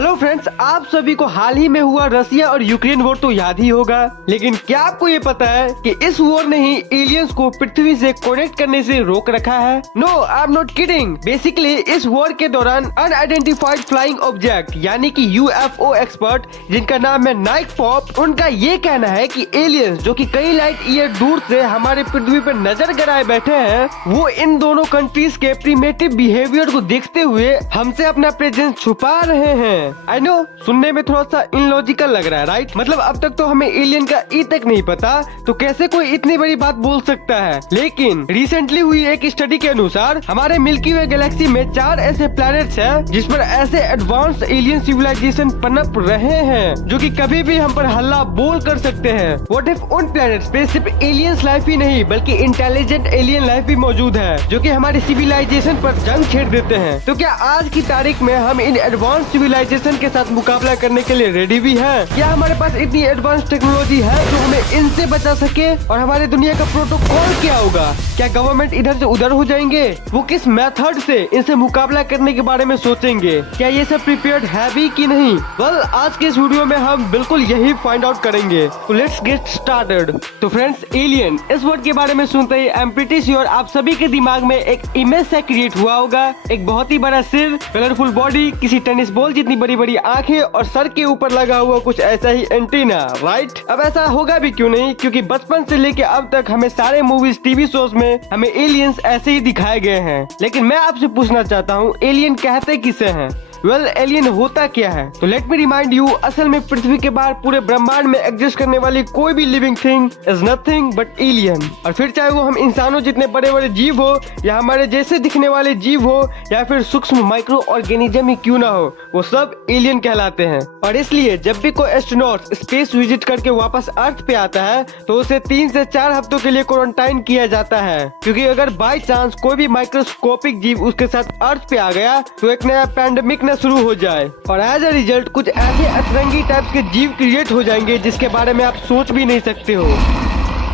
Hello friends, आप सभी को हाल ही में हुआ रसिया और यूक्रेन वॉर तो याद ही होगा, लेकिन क्या आपको ये पता है कि इस वॉर ने ही एलियंस को पृथ्वी से कनेक्ट करने से रोक रखा है। No, I am not kidding. Basically इस वॉर के दौरान अनआइडेंटिफाइड फ्लाइंग ऑब्जेक्ट यानी कि यूएफओ एक्सपर्ट, जिनका नाम है नाइक पॉप, उनका ये कहना है कि एलियंस जो कि कई लाइट ईयर दूर से हमारे पृथ्वी पर नजर गड़ाए बैठे हैं, वो इन दोनों कंट्रीज के प्रिमेटिव बिहेवियर को देखते हुए हमसे अपना प्रेजेंस छुपा रहे हैं। आई नो, सुनने में थोड़ा सा इलॉजिकल लग रहा है, राइट? मतलब अब तक तो हमें एलियन का ई तक नहीं पता, तो कैसे कोई इतनी बड़ी बात बोल सकता है? लेकिन रिसेंटली हुई एक स्टडी के अनुसार हमारे मिल्की वे गैलेक्सी में 4 ऐसे प्लैनेट्स हैं जिस पर ऐसे एडवांस एलियन सिविलाइजेशन पनप रहे हैं जो कि कभी भी हम पर हल्ला बोल कर सकते हैं। व्हाट इफ उन प्लैनेट्स पे सिर्फ एलियंस लाइफ ही नहीं बल्कि इंटेलिजेंट एलियन लाइफ भी मौजूद है जो कि हमारी सिविलाइजेशन पर जंग छेड़ देते हैं? तो क्या आज की तारीख में हम इन एडवांस सिविलाइजेशन के साथ मुकाबला करने के लिए रेडी भी है? क्या हमारे पास इतनी एडवांस टेक्नोलॉजी है जो हमें इनसे बचा सके? और हमारे दुनिया का प्रोटोकॉल क्या होगा? क्या गवर्नमेंट इधर से उधर हो जाएंगे? वो किस मेथड से इनसे मुकाबला करने के बारे में सोचेंगे? क्या ये सब प्रिपेयर्ड है भी कि नहीं? वेल, आज के इस वीडियो में हम बिल्कुल यही फाइंड आउट करेंगे। तो लेट्स गेट स्टार्टेड। तो फ्रेंड्स, एलियन इस वर्ड के बारे में सुनते ही आई एम प्रीटी श्योर आप सभी के दिमाग में एक इमेज सा क्रिएट हुआ होगा। एक बहुत ही बड़ा सिर, कलरफुल बॉडी, किसी टेनिस बॉल जितनी बड़ी बड़ी आंखें और सर के ऊपर लगा हुआ कुछ ऐसा ही एंटीना, राइट? अब ऐसा होगा भी क्यों नहीं, क्योंकि बचपन से लेके अब तक हमें सारे मूवीज, टीवी शोज में हमें एलियंस ऐसे ही दिखाए गए हैं। लेकिन मैं आपसे पूछना चाहता हूँ, एलियन कहते किसे हैं? वेल, एलियन होता क्या है? तो लेट मी रिमाइंड यू, असल में पृथ्वी के बाहर पूरे ब्रह्मांड में एग्जिस्ट करने वाली कोई भी living thing is nothing but alien. और फिर चाहे वो हम इंसानों जितने बड़े बड़े जीव हो, या हमारे जैसे दिखने वाले जीव हो, या फिर सूक्ष्म माइक्रो ऑर्गेनिज्म ही क्यों ना हो, वो सब एलियन कहलाते हैं। और इसलिए जब भी कोई एस्ट्रोनॉट स्पेस विजिट करके वापस अर्थ पे आता है तो उसे 3 से 4 हफ्तों के लिए क्वारंटाइन किया जाता है, क्योंकि अगर बाई चांस कोई भी माइक्रोस्कोपिक जीव उसके साथ अर्थ पे आ गया तो एक नया पैंडेमिक शुरू हो जाए और एज अ रिजल्ट कुछ ऐसे अतरंगी टाइप्स के जीव क्रिएट हो जाएंगे जिसके बारे में आप सोच भी नहीं सकते हो।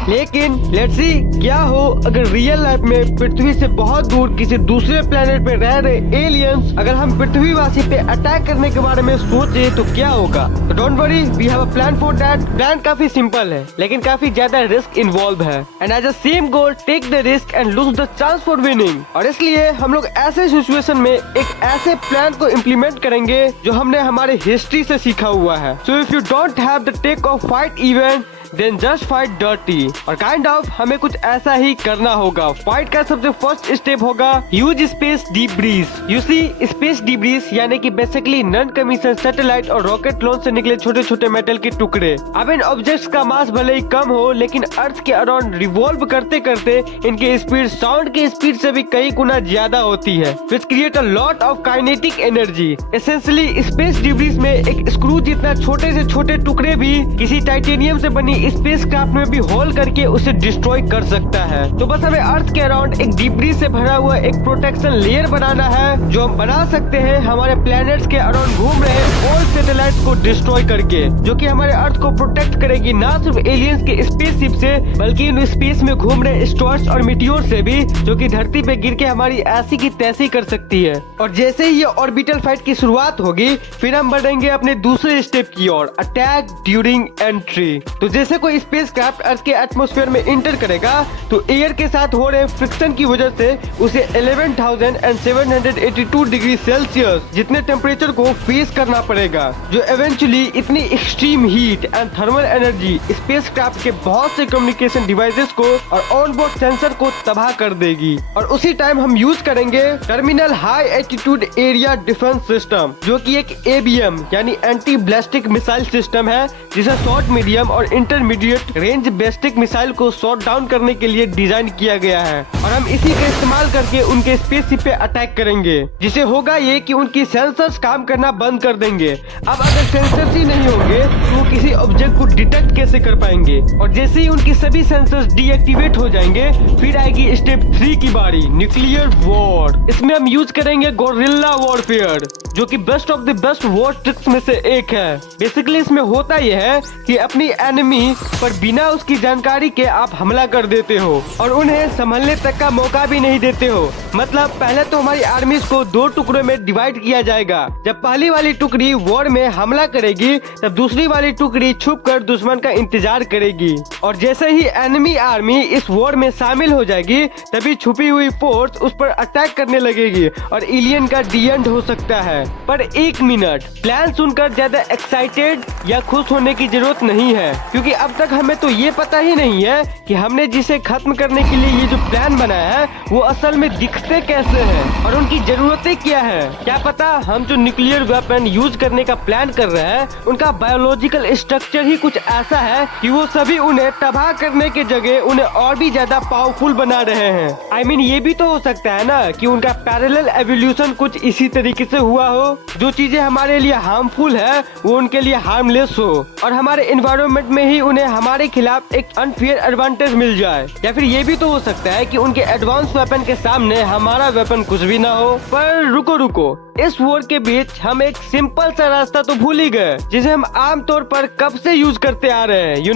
लेकिन लेट्स सी, क्या हो अगर रियल लाइफ में पृथ्वी से बहुत दूर किसी दूसरे प्लेनेट पे रह रहे एलियंस अगर हम पृथ्वीवासी पे अटैक करने के बारे में सोचे तो क्या होगा? तो don't worry, we have a plan for that. Plan काफी सिंपल है लेकिन काफी ज्यादा रिस्क इन्वॉल्व है, and as a same goal, take the risk and lose the chance for winning. और इसलिए हम लोग ऐसे सिचुएशन में एक ऐसे प्लान को इम्प्लीमेंट करेंगे जो हमने हमारे हिस्ट्री से सीखा हुआ है। So if you don't have the tech of fight event then just fight dirty. और काइंड ऑफ हमें कुछ ऐसा ही करना होगा। फाइट का सबसे फर्स्ट स्टेप होगा use space debris. You see, space debris यानी कि बेसिकली नॉन कमीशन सैटेलाइट और रॉकेट लॉन्च से निकले छोटे छोटे मेटल के टुकड़े। अब इन ऑब्जेक्ट्स का मास भले ही कम हो लेकिन अर्थ के अराउंड रिवॉल्व करते करते इनकी स्पीड साउंड की स्पीड से भी कई गुना ज्यादा होती है, which create a lot of kinetic energy. Essentially space debris में एक स्क्रू जितना छोटे से छोटे टुकड़े भी किसी टाइटेनियम से बनी स्पेस क्राफ्ट में भी होल करके उसे डिस्ट्रॉय कर सकता है। तो बस हमें अर्थ के अराउंड एक डिब्रीज से भरा हुआ एक प्रोटेक्शन लेयर बनाना है जो हम बना सकते हैं हमारे प्लैनेट्स के अराउंड घूम रहे ऑल सैटेलाइट्स को डिस्ट्रॉय करके, जो कि हमारे अर्थ को प्रोटेक्ट करेगी ना सिर्फ एलियंस के स्पेसशिप से बल्कि इन स्पेस में घूम रहे स्टार्स और मीटियोर से भी, जो कि धरती पे गिर के हमारी ऐसी की तैसी कर सकती है। और जैसे ही ये ऑर्बिटल फाइट की शुरुआत होगी फिर हम बढ़ेंगे अपने दूसरे स्टेप की ओर, अटैक ड्यूरिंग एंट्री। तो जैसे कोई स्पेसक्राफ्ट अर्थ के एटमॉस्फेयर में इंटर करेगा तो एयर के साथ हो रहे फ्रिक्शन की वजह से उसे 11,782 डिग्री सेल्सियस जितने टेम्परेचर को फेस करना पड़ेगा, जो इवेंचुअली इतनी extreme heat and thermal energy spacecraft के बहुत से कम्युनिकेशन डिवाइसेस को और ऑनबोर्ड सेंसर को तबाह कर देगी। और उसी टाइम हम यूज करेंगे terminal high altitude area defence system, जो कि एक ABM यानी एंटी ब्लास्टिक मिसाइल सिस्टम है जिसे शॉर्ट, मीडियम और इंटरमीडिएट रेंज बैलिस्टिक मिसाइल को शॉट डाउन करने के लिए डिजाइन किया गया है। और हम इसी का इस्तेमाल करके उनके स्पेसशिप पे अटैक करेंगे, जिसे होगा ये कि उनकी सेंसर्स काम करना बंद कर देंगे। अब अगर सेंसर्स ही नहीं होंगे तो वो किसी ऑब्जेक्ट को डिटेक्ट कैसे कर पाएंगे? और जैसे ही उनकी सभी सेंसर्स डीएक्टिवेट हो जाएंगे फिर आएगी स्टेप 3 की बारी, न्यूक्लियर वॉर। इसमें हम यूज करेंगे गोरिल्ला वॉरफेयर, जो कि best of the best war tricks में से एक है। बेसिकली इसमें होता यह है कि अपनी एनिमी पर बिना उसकी जानकारी के आप हमला कर देते हो और उन्हें संभलने तक का मौका भी नहीं देते हो। मतलब पहले तो हमारी आर्मीज को 2 टुकड़ों में डिवाइड किया जाएगा। जब पहली वाली टुकड़ी टुकड़ी वॉर में हमला करेगी तब दूसरी वाली टुकड़ी छुपकर दुश्मन का इंतजार करेगी और जैसे ही एनिमी आर्मी इस वॉर में शामिल हो जाएगी तभी छुपी हुई फोर्स उस पर अटैक करने लगेगी और एलियन का डी एंड हो सकता है। पर एक मिनट, प्लान सुनकर ज्यादा एक्साइटेड या खुश होने की जरूरत नहीं है, क्योंकि अब तक हमें तो ये पता ही नहीं है कि हमने जिसे खत्म करने के लिए ये जो प्लान बनाया है वो असल में दिखते कैसे हैं और उनकी जरूरतें क्या है। क्या पता हम जो न्यूक्लियर वेपन यूज करने का प्लान कर रहे हैं उनका बायोलॉजिकल स्ट्रक्चर ही कुछ ऐसा है कि वो सभी उन्हें तबाह करने के जगह उन्हें और भी ज्यादा पावरफुल बना रहे हैं। I mean, ये भी तो हो सकता है ना कि उनका पैरेलल एवोल्यूशन कुछ इसी तरीके से हुआ हो, जो चीजें हमारे लिए हार्मफुल है वो उनके लिए हार्मलेस हो और हमारे एनवायरनमेंट में ही उन्हें हमारे खिलाफ एक अनफेयर एडवांटेज मिल जाए। या फिर ये भी तो हो सकता है कि उनके एडवांस वेपन के सामने हमारा वेपन कुछ भी ना हो। पर रुको, इस वॉर के बीच हम एक सिंपल सा रास्ता तो भूल ही गए जिसे हम आमतौर पर कब से यूज करते आ रहे हैं,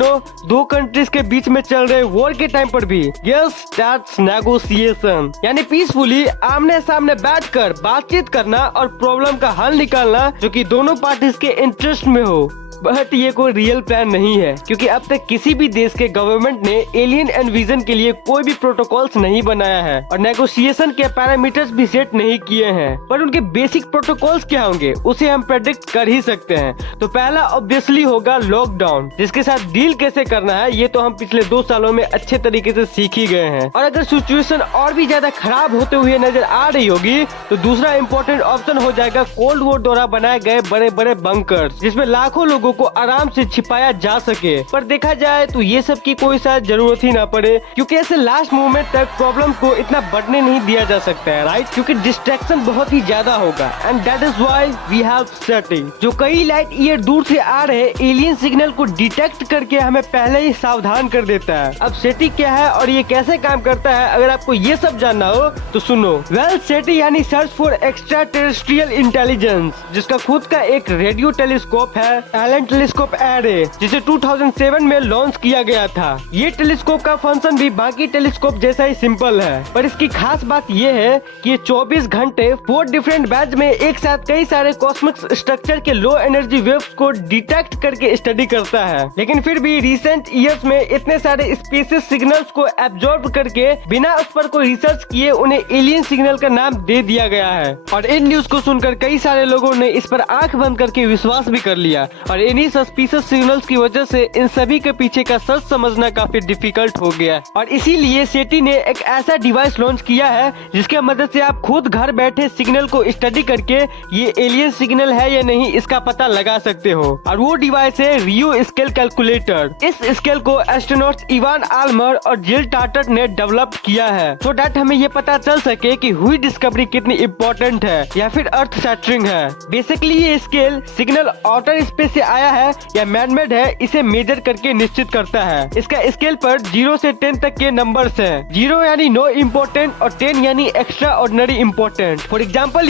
दो कंट्रीज के बीच में चल रहे वॉर के टाइम पर भी। यस, दैट्स नेगोशिएशन, यानी पीसफुली आमने सामने बैठकर बातचीत करना और प्रॉब्लम का हल निकालना जो कि दोनों पार्टीज के इंटरेस्ट में हो। बट ये कोई रियल प्लान नहीं है, क्योंकि अब तक किसी भी देश के गवर्नमेंट ने एलियन इन्वेजन के लिए कोई भी प्रोटोकॉल्स नहीं बनाया है और नेगोशिएशन के पैरामीटर्स भी सेट नहीं किए हैं। पर उनके बेसिक प्रोटोकॉल्स क्या होंगे उसे हम प्रेडिक्ट कर ही सकते हैं। तो पहला ऑब्वियसली होगा लॉकडाउन, जिसके साथ डील कैसे करना है ये तो हम पिछले 2 सालों में अच्छे तरीके से सीख ही गए हैं। और अगर सिचुएशन और भी ज्यादा खराब होते हुए नजर आ रही होगी तो दूसरा इम्पोर्टेंट ऑप्शन हो जाएगा कोल्ड वॉर द्वारा बनाए गए बड़े बड़े बंकर्स, जिसमें लाखों लोगों को आराम से छिपाया जा सके। पर देखा जाए तो ये सब की कोई शायद जरूरत ही ना पड़े, क्योंकि ऐसे लास्ट मोमेंट तक प्रॉब्लम को इतना बढ़ने नहीं दिया जा सकता है, राइट? क्योंकि डिस्ट्रैक्शन बहुत ही ज्यादा होगा and that is why we have SETI, जो कई लाइट ईयर दूर से आ रहे एलियन सिग्नल को डिटेक्ट करके हमें पहले ही सावधान कर देता है। अब SETI क्या है और ये कैसे काम करता है, अगर आपको ये सब जानना हो तो सुनो। SETI यानी search for extra terrestrial intelligence, जिसका खुद का एक रेडियो टेलीस्कोप है, एलन टेलीस्कोप एरे, जिसे 2007 में लॉन्च किया गया था। ये टेलीस्कोप का फंक्शन भी बाकी टेलीस्कोप जैसा ही सिंपल है, पर इसकी खास बात ये है कि ये 24 घंटे 4 डिफरेंट बैच में एक साथ कई सारे कॉस्मिक स्ट्रक्चर के लो एनर्जी वेव्स को डिटेक्ट करके स्टडी करता है। लेकिन फिर भी रिसेंट ईयर्स में इतने सारे स्पेसिस सिग्नल्स को एब्जॉर्ब करके बिना उस पर कोई रिसर्च किए उन्हें एलियन सिग्नल का नाम दे दिया गया है। और इन न्यूज को सुनकर कई सारे लोगों ने इस पर आंख बंद करके विश्वास भी कर लिया और इन्हीं सस्पिशियस सिग्नल्स की वजह से इन सभी के पीछे का सच समझना काफी डिफिकल्ट हो गया। और इसीलिए SETI ने एक ऐसा डिवाइस लॉन्च किया है जिसके मदद से आप खुद घर बैठे सिग्नल को स्टडी करके ये एलियन सिग्नल है या नहीं इसका पता लगा सकते हो। और वो डिवाइस है रियो स्केल कैलकुलेटर। इस स्केल को एस्ट्रोनॉट्स इवान आल्मर और जिल टार्टर ने डेवलप किया है, सो दैट हमें ये पता चल सके कि हुई डिस्कवरी कितनी इम्पोर्टेंट है या फिर अर्थ शैटरिंग है। बेसिकली ये स्केल सिग्नल आउटर स्पेस से आया है या मैनमेड है इसे मेजर करके निश्चित करता है। इसका स्केल पर 0 से 10 तक के नंबर्स हैं। 0 यानी नो इम्पोर्टेंट और 10 यानी extraordinary important. For example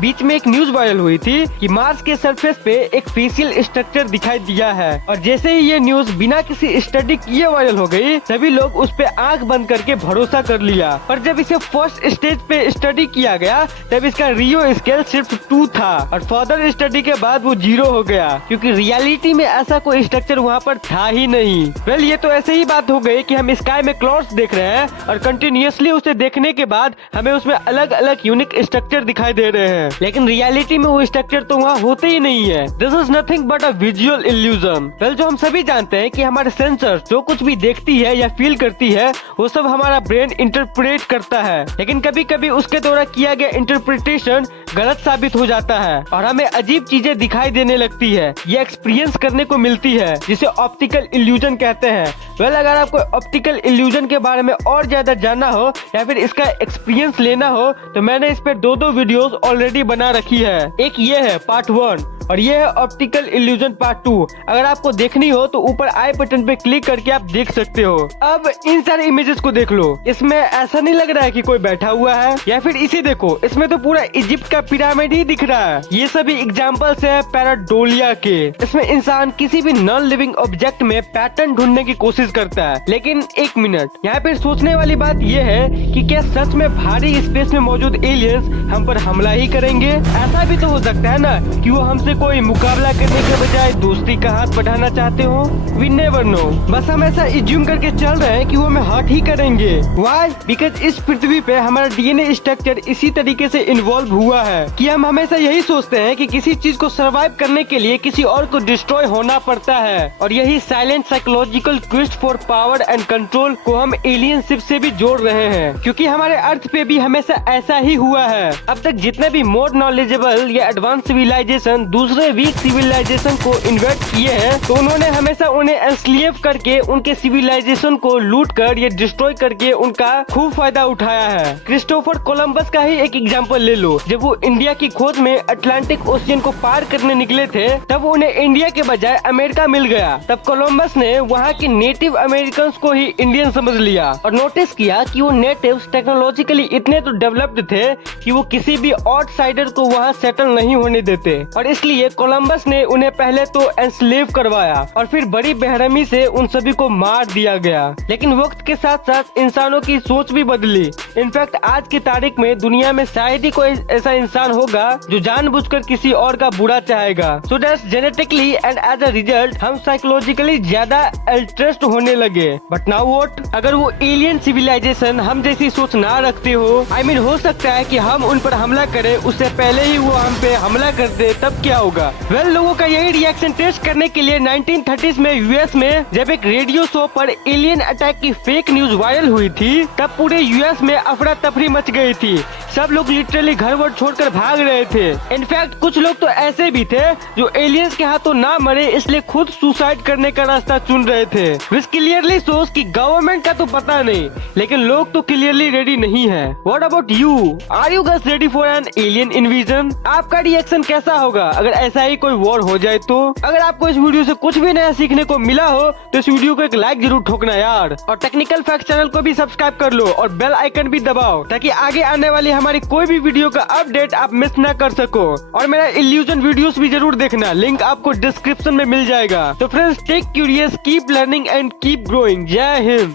बीच में एक न्यूज वायरल हुई थी कि मार्स के सरफेस पे एक फेशियल स्ट्रक्चर दिखाई दिया है और जैसे ही ये न्यूज बिना किसी स्टडी किए वायरल हो गई सभी लोग उस पे आंख बंद करके भरोसा कर लिया। पर जब इसे फर्स्ट स्टेज पे स्टडी किया गया तब इसका रियो स्केल सिर्फ 2 था और फर्दर स्टडी के बाद वो 0 हो गया, क्योंकि रियलिटी में ऐसा कोई स्ट्रक्चर वहाँ पर था ही नहीं। वेल ये तो ऐसे ही बात हो गई कि हम स्काई में क्लाउड्स देख रहे हैं और कंटिन्यूअसली उसे देखने के बाद हमें उसमें अलग अलग यूनिक स्ट्रक्चर दिखाई दे रहे हैं, लेकिन रियलिटी में वो स्ट्रक्चर तो वहाँ होते ही नहीं है। This is nothing but a visual illusion. Well जो हम सभी जानते हैं कि हमारे सेंसर जो कुछ भी देखती है या फील करती है वो सब हमारा ब्रेन इंटरप्रेट करता है, लेकिन कभी कभी उसके द्वारा किया गया इंटरप्रिटेशन गलत साबित हो जाता है और हमें अजीब चीजें दिखाई देने लगती है, ये एक्सपीरियंस करने को मिलती है, जिसे ऑप्टिकल इल्यूजन कहते हैं। वेल अगर आपको ऑप्टिकल इल्यूजन के बारे में और ज्यादा जानना हो या फिर इसका एक्सपीरियंस लेना हो तो मैंने इस पे 2 वीडियोस ऑलरेडी बना रखी है। एक ये है पार्ट 1 और ये है ऑप्टिकल इल्यूजन पार्ट 2। अगर आपको देखनी हो तो ऊपर आई बटन पे क्लिक करके आप देख सकते हो। अब इन सारे इमेजेस को देख लो, इसमें ऐसा नहीं लग रहा है कि कोई बैठा हुआ है, या फिर इसे देखो, इसमें तो पूरा इजिप्ट का पिरामिड ही दिख रहा है। ये सभी एग्जांपल्स है पैराडोलिया के, इसमें इंसान किसी भी नॉन लिविंग ऑब्जेक्ट में पैटर्न ढूंढने की कोशिश करता है। लेकिन एक मिनट, यहाँ पे सोचने वाली बात यह है कि क्या सच में भारी स्पेस में मौजूद एलियंस हम पर हमला ही करेंगे? ऐसा भी तो हो सकता है ना कि वो हमसे कोई मुकाबला करने के बजाय दोस्ती का हाथ बढ़ाना चाहते हो। We never know. बस हम ऐसा इज्यूम करके चल रहे हैं कि वो हमें हर्ट ही करेंगे। व्हाई? बिकॉज इस पृथ्वी पे हमारा डीएनए स्ट्रक्चर इसी तरीके से इन्वॉल्व हुआ है कि हम हमेशा यही सोचते हैं कि किसी चीज को सर्वाइव करने के लिए किसी और को डिस्ट्रॉय होना पड़ता है। और यही silent psychological quest for power and control को हम एलियनशिप से भी जोड़ रहे हैं, क्योंकि हमारे अर्थ पे भी हमेशा ऐसा ही हुआ है। अब तक जितने भी मोर नॉलेजेबल या एडवांस सिविलाइजेशन दूसरे वीक सिविलाइजेशन को इन्वेट किए हैं, तो उन्होंने हमेशा उन्हें एंस्लेव करके उनके सिविलाइजेशन को लूट कर या डिस्ट्रॉय करके उनका खूब फायदा उठाया है। क्रिस्टोफर कोलंबस का ही एक एग्जाम्पल ले लो। जब वो इंडिया की खोज में अटलांटिक ओशियन को पार करने निकले थे, तब उन्हें इंडिया के बजाय अमेरिका मिल गया। तब कोलंबस ने वहाँ के नेटिव अमेरिकन को ही इंडियन समझ लिया और नोटिस किया कि वो नेटिव्स टेक्नोलॉजिकली इतने तो डेवलप्ड थे कि वो किसी भी आउटसाइडर को वहाँ सेटल नहीं होने देते, और इसलिए कोलंबस ने उन्हें पहले तो एंस्लेव करवाया और फिर बड़ी बेरहमी से उन सभी को मार दिया गया। लेकिन वक्त के साथ साथ इंसानों की सोच भी बदली। इनफैक्ट आज की तारीख में दुनिया में शायद ही कोई ऐसा इंसान होगा जो जानबूझकर किसी और का बुरा चाहेगा। So that's genetically and as a result हम साइकोलॉजिकली ज्यादा अल्ट्रस्ट होने लगे। But now what? अगर वो एलियन सिविलाइजेशन हम जैसी सोच ना रखते हो, I mean, हो सकता है कि हम उन पर हमला करें उससे पहले ही वो हम पे हमला कर दे, तब क्या होगा? वेल, लोगों का यही रिएक्शन टेस्ट करने के लिए 1930s में यूएस में जब एक रेडियो शो पर एलियन अटैक की फेक न्यूज वायरल हुई थी, तब पूरे यूएस में अफरा तफरी मच गई थी। सब लोग लिटरली घर वर छोड़कर भाग रहे थे। इनफैक्ट कुछ लोग तो ऐसे भी थे जो एलियंस के हाथों ना मरे इसलिए खुद सुसाइड करने का रास्ता चुन रहे थे। विच क्लियरली शोज कि गवर्नमेंट का तो पता नहीं, लेकिन लोग तो क्लियरली रेडी नहीं है। What about you? Are you guys ready for an alien invasion? आपका रिएक्शन कैसा होगा अगर ऐसा ही कोई वॉर हो जाए तो? अगर आपको इस वीडियो से कुछ भी नया सीखने को मिला हो तो इस वीडियो को एक लाइक जरूर ठोकना यार, और टेक्निकल फैक्ट चैनल को भी सब्सक्राइब कर लो और बेल आइकन भी दबाओ ताकि आगे आने वाली हमारी कोई भी वीडियो का अपडेट आप मिस ना कर सको। और मेरा इल्यूजन वीडियोस भी जरूर देखना, लिंक आपको डिस्क्रिप्शन में मिल जाएगा। तो friends, take curious, keep learning and keep growing. जय हिंद।